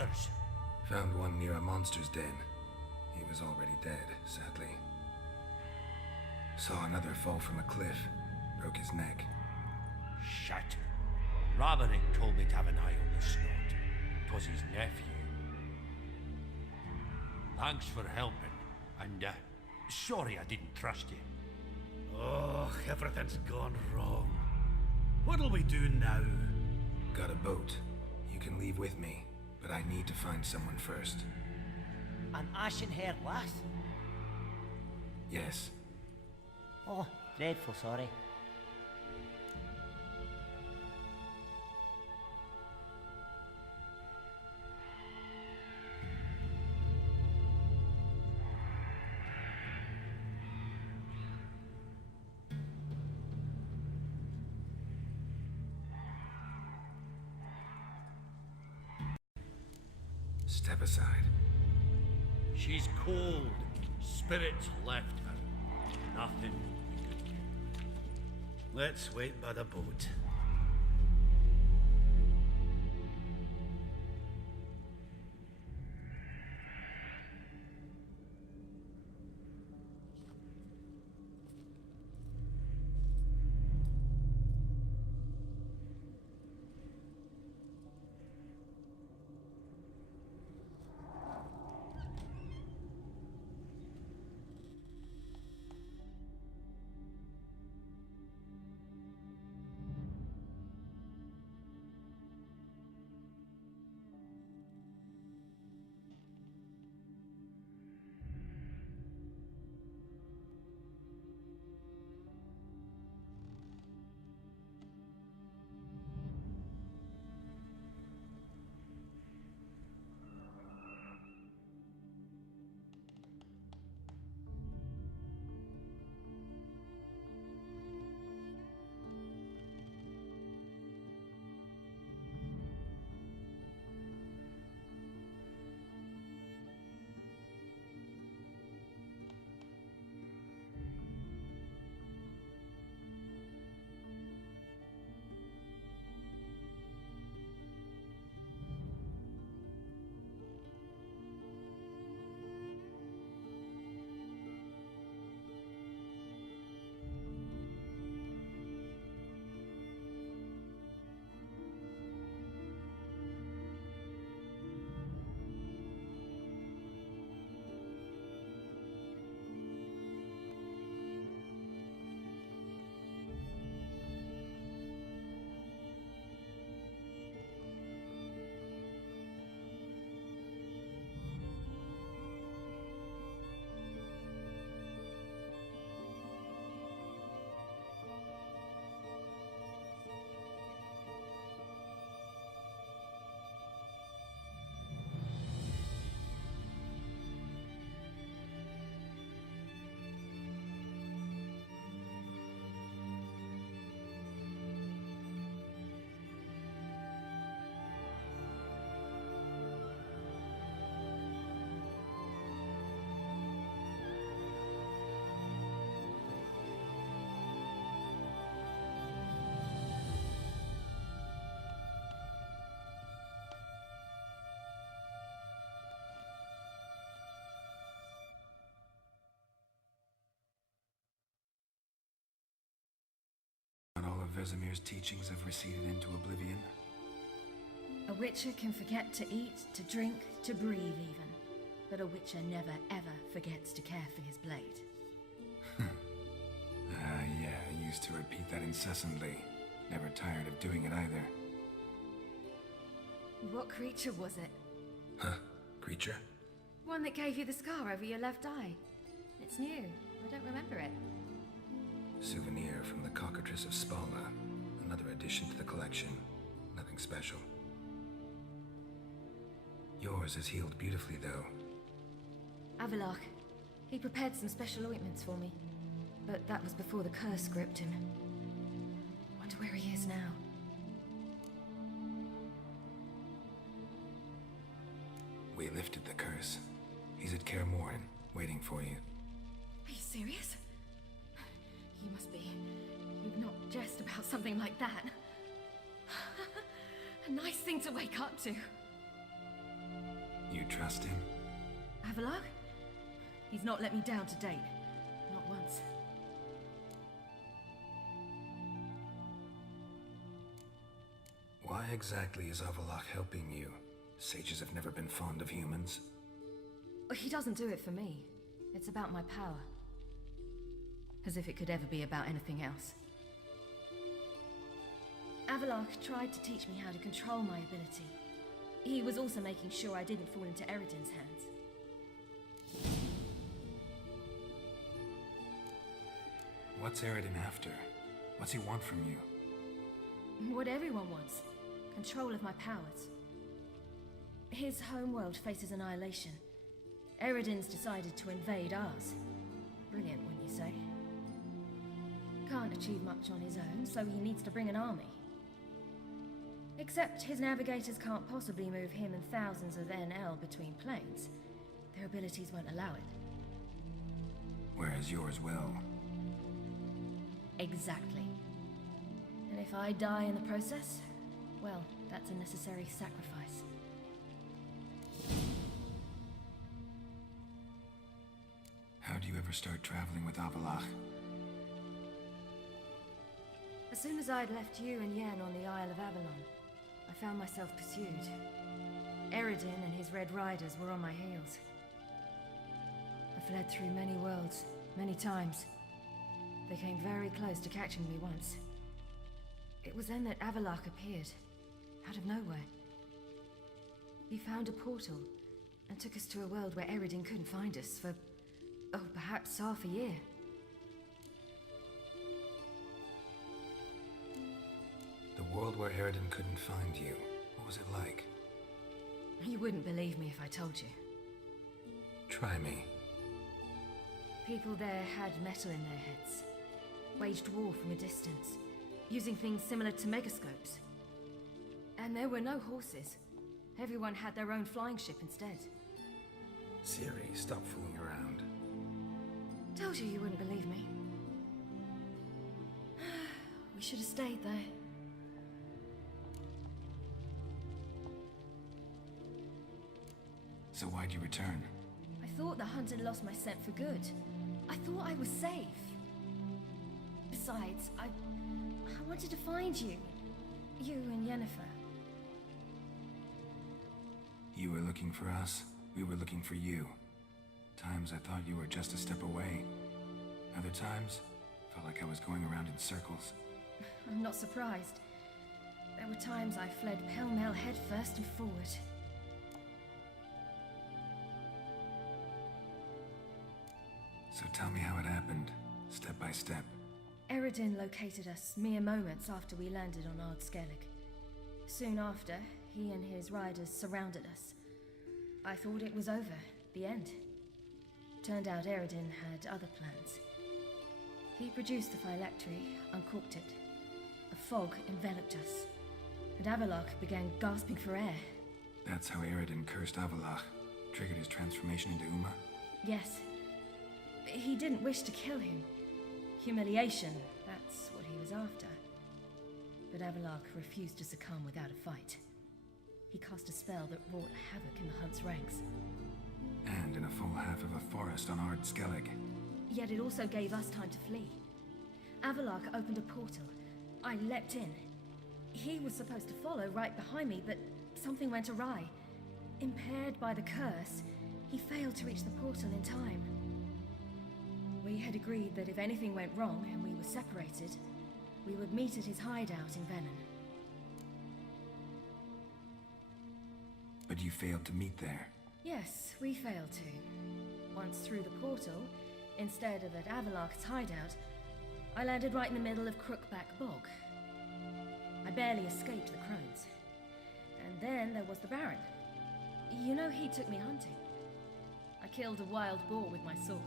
others? Found one near a monster's den. He was already dead, sadly. Saw another fall from a cliff. Broke his neck. Shit. Raverick told me to have an eye on the snot. 'Twas his nephew. Thanks for helping, and sorry I didn't trust you. Oh, everything's gone wrong. What'll we do now? Got a boat. You can leave with me, but I need to find someone first. An ashen-haired lass? Yes. Oh, dreadful sorry. Step aside. She's cold. Spirits left her. Nothing we could do. Let's wait by the boat. Not all of Vesemir's teachings have receded into oblivion. A witcher can forget to eat, to drink, to breathe even. But a witcher never ever forgets to care for his blade. Yeah, I used to repeat that incessantly. Never tired of doing it either. What creature was it? Huh? Creature? One that gave you the scar over your left eye. It's new. I don't remember it. Souvenir from the Cockatrice of Spalna. Another addition to the collection. Nothing special. Yours is healed beautifully, though. Avalok. He prepared some special ointments for me. But that was before the curse gripped him. Wonder where he is now. We lifted the curse. He's at Kaer Morhen, waiting for you. Are you serious? You must be. You'd not jest about something like that. A nice thing to wake up to. trust him? Avalok? He's not let me down to date. Not once. Why exactly is Avalok helping you? Sages have never been fond of humans. He doesn't do it for me. It's about my power. As if it could ever be about anything else. Avalok tried to teach me how to control my ability. He was also making sure I didn't fall into Eredin's hands. What's Eredin after? What's he want from you? What everyone wants. Control of my powers. His homeworld faces annihilation. Eredin's decided to invade ours. Brilliant, wouldn't you say? Can't achieve much on his own, so he needs to bring an army. Except his navigators can't possibly move him and thousands of NL between planes. Their abilities won't allow it. Whereas yours will. Exactly. And if I die in the process, well, that's a necessary sacrifice. How do you ever start traveling with Avalok? As soon as I'd left you and Yen on the Isle of Avalon, I found myself pursued. Eredin and his Red Riders were on my heels. I fled through many worlds, many times. They came very close to catching me once. It was then that Avalok appeared, out of nowhere. He found a portal and took us to a world where Eredin couldn't find us for, oh, perhaps half a year. The world where Eredin couldn't find you. What was it like? You wouldn't believe me if I told you. Try me. People there had metal in their heads, waged war from a distance, using things similar to megascopes. And there were no horses. Everyone had their own flying ship instead. Ciri, stop fooling around. Told you you wouldn't believe me. We should have stayed there. So why'd you return? I thought the hunt had lost my scent for good. I thought I was safe. Besides, I wanted to find you. You and Yennefer. You were looking for us. We were looking for you. Times I thought you were just a step away. Other times, felt like I was going around in circles. I'm not surprised. There were times I fled pell-mell head first and forward. So tell me how it happened, step by step. Eredin located us mere moments after we landed on Ard Skellig. Soon after, he and his riders surrounded us. I thought it was over, the end. Turned out Eredin had other plans. He produced the phylactery, uncorked it. A fog enveloped us, and Avalok began gasping for air. That's how Eredin cursed Avalok, triggered his transformation into Uma? Yes. He didn't wish to kill him. Humiliation, that's what he was after. But Avalok refused to succumb without a fight. He cast a spell that wrought havoc in the hunt's ranks. And in a full half of a forest on Ard Skellig. Yet it also gave us time to flee. Avalok opened a portal. I leapt in. He was supposed to follow right behind me, but something went awry. Impaired by the curse, he failed to reach the portal in time. We had agreed that if anything went wrong and we were separated, we would meet at his hideout in Venom. But you failed to meet there. Yes, we failed to. Once through the portal, instead of at Avalok's hideout, I landed right in the middle of Crookback Bog. I barely escaped the crones. And then there was the Baron. You know, he took me hunting. I killed a wild boar with my sword.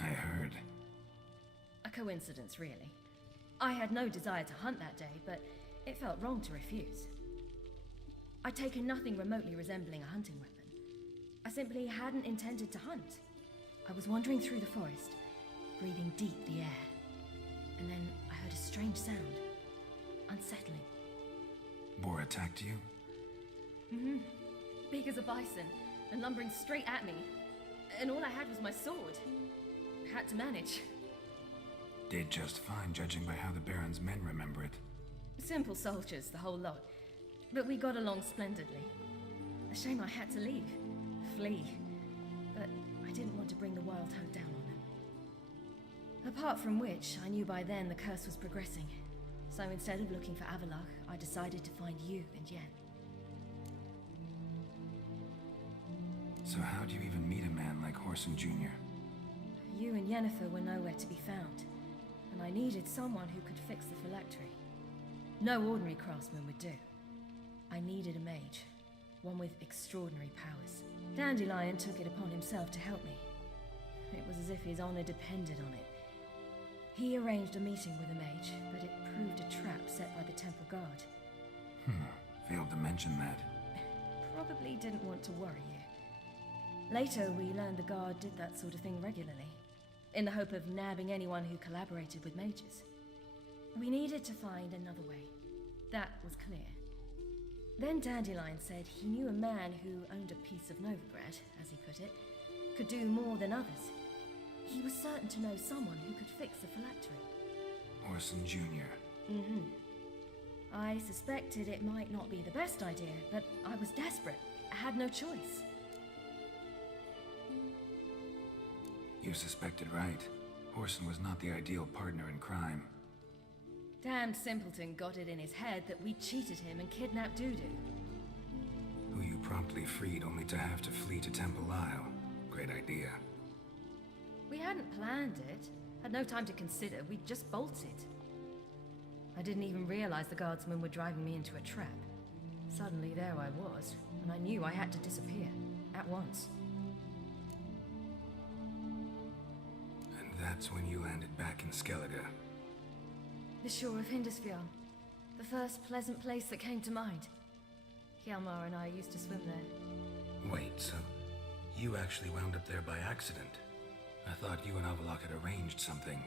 I heard. A coincidence, really. I had no desire to hunt that day, but it felt wrong to refuse. I'd taken nothing remotely resembling a hunting weapon. I simply hadn't intended to hunt. I was wandering through the forest, breathing deep the air. And then I heard a strange sound. Unsettling. Boar attacked you? Mm-hmm. Big as a bison. and lumbering straight at me. And all I had was my sword. Had to manage. Did just fine, judging by how the Baron's men remember it. Simple soldiers, the whole lot. But we got along splendidly. A shame I had to leave. Flee. But I didn't want to bring the Wild Hunt down on them. Apart from which, I knew by then the curse was progressing. So instead of looking for Avalok, I decided to find you and Yen. So how'd you even meet a man like Horson Jr.? You and Yennefer were nowhere to be found, and I needed someone who could fix the phylactery. No ordinary craftsman would do. I needed a mage, one with extraordinary powers. Dandelion took it upon himself to help me. It was as if his honor depended on it. He arranged a meeting with a mage, but it proved a trap set by the Temple Guard. Failed to mention that. Probably didn't want to worry you. Later, we learned the Guard did that sort of thing regularly, in the hope of nabbing anyone who collaborated with mages. We needed to find another way. That was clear. Then Dandelion said he knew a man who owned a piece of Novigrad, as he put it, could do more than others. He was certain to know someone who could fix the phylactery. Horson Jr. I suspected it might not be the best idea, but I was desperate. I had no choice. You suspected right. Horson was not the ideal partner in crime. Damned simpleton got it in his head that we cheated him and kidnapped Dudu. Who you promptly freed only to have to flee to Temple Isle. Great idea. We hadn't planned it. Had no time to consider. We just bolted. I didn't even realize the guardsmen were driving me into a trap. Suddenly there I was, and I knew I had to disappear. At once. And that's when you landed back in Skellige. The shore of Hindisfjall. The first pleasant place that came to mind. Hjalmar and I used to swim there. Wait, so you actually wound up there by accident? I thought you and Avalok had arranged something.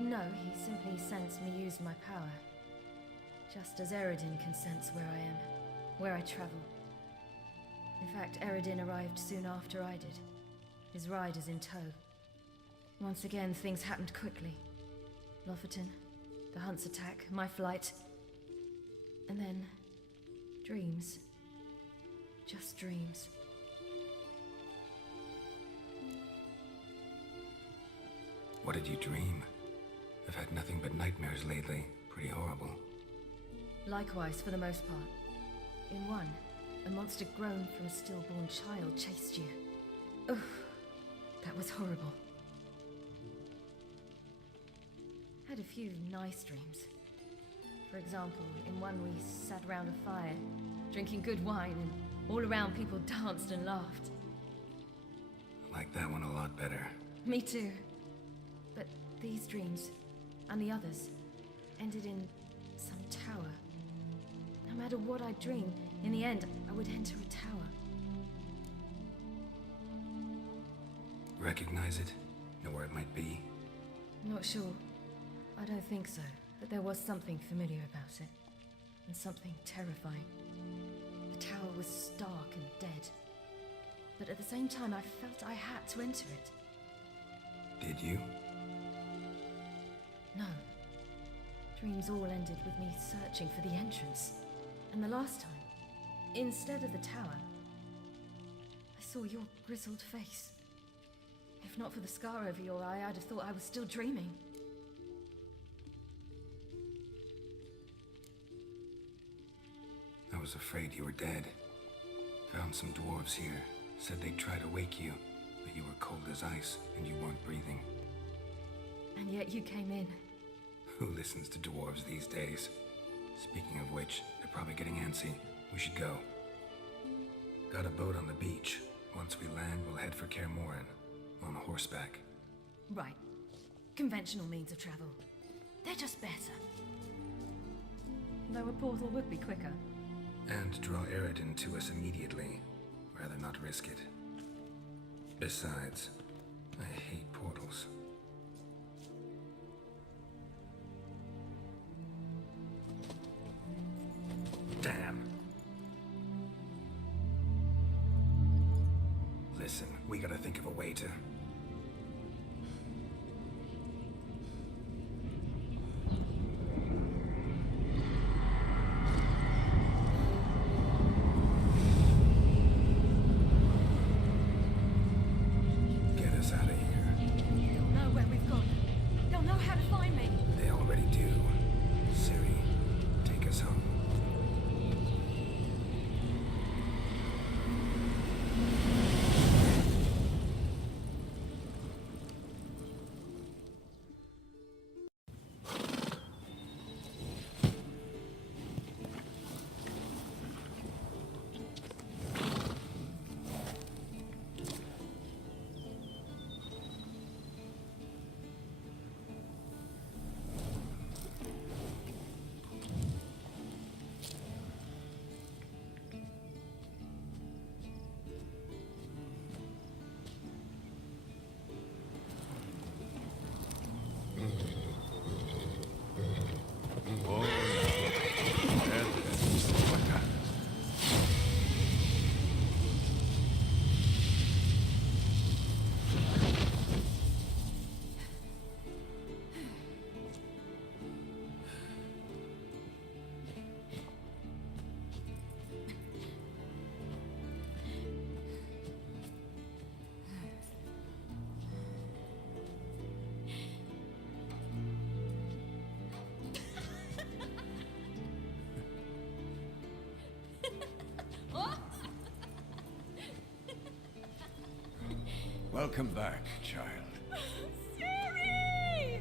No, he simply sensed me use my power. Just as Eredin can sense where I am, where I travel. In fact, Eredin arrived soon after I did. His riders in tow. Once again, things happened quickly. Lofoten, the Hunt's attack, my flight. And then, dreams. Just dreams. What did you dream? I've had nothing but nightmares lately. Pretty horrible. Likewise, for the most part. In one, a monster grown from a stillborn child chased you. Ugh, that was horrible. Had a few nice dreams. For example, in one we sat around a fire, drinking good wine, and all around people danced and laughed. I like that one a lot better. Me too. But these dreams, and the others, ended in some tower. No matter what I dreamed, in the end, I would enter a tower. Recognize it? Know where it might be? Not sure. I don't think so, but there was something familiar about it. And something terrifying. The tower was stark and dead. But at the same time, I felt I had to enter it. Did you? No. Dreams all ended with me searching for the entrance. And the last time, instead of the tower, I saw your grizzled face. If not for the scar over your eye, I'd have thought I was still dreaming. I was afraid you were dead. Found some dwarves here. Said they'd try to wake you, but you were cold as ice and you weren't breathing. And yet you came in. Who listens to dwarves these days? Speaking of which, they're probably getting antsy. We should go. Got a boat on the beach. Once we land, we'll head for Kaer Morhen. On horseback. Right. Conventional means of travel. They're just better. Though a portal would be quicker. And draw Eredin to us immediately. Rather not risk it. Besides, I hate portals. Damn. Listen, we gotta think of a way to... get us out of here. They'll know where we've gone. They'll know how to find me. They already do. Ciri, take us home. Welcome back, child. Ciri!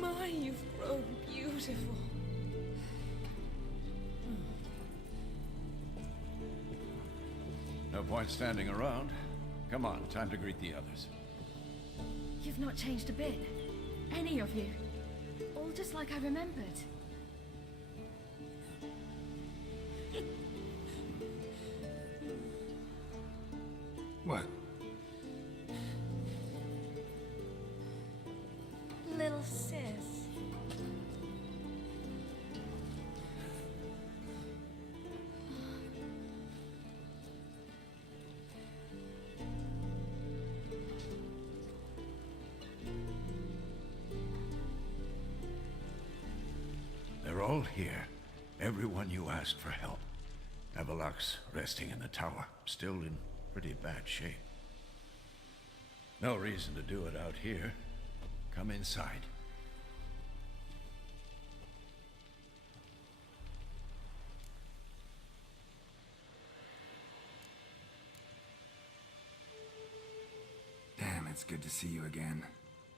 My, you've grown beautiful. No point standing around. Come on, time to greet the others. You've not changed a bit. Any of you. All just like I remembered. What? Little sis. They're all here. Everyone you asked for help. Avalok's resting in the tower, still in pretty bad shape. No reason to do it out here. Come inside. Damn, it's good to see you again.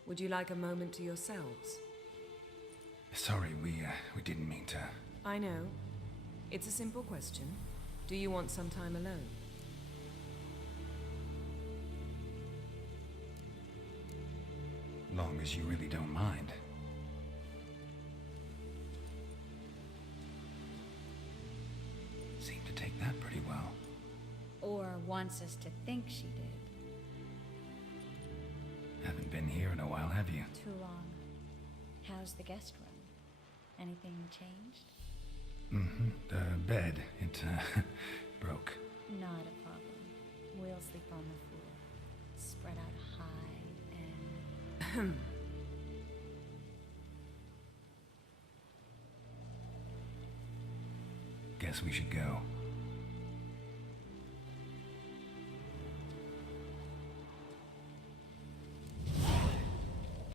Would you like a moment to yourselves? Sorry, we didn't mean to... I know. It's a simple question. Do you want some time alone? Long as you really don't mind. Seemed to take that pretty well. Or wants us to think she did. Haven't been here in a while, have you? Too long. How's the guest room? Anything changed? Mm-hmm. The bed, it broke. Not a problem. We'll sleep on the floor. Spread out high and... Guess we should go.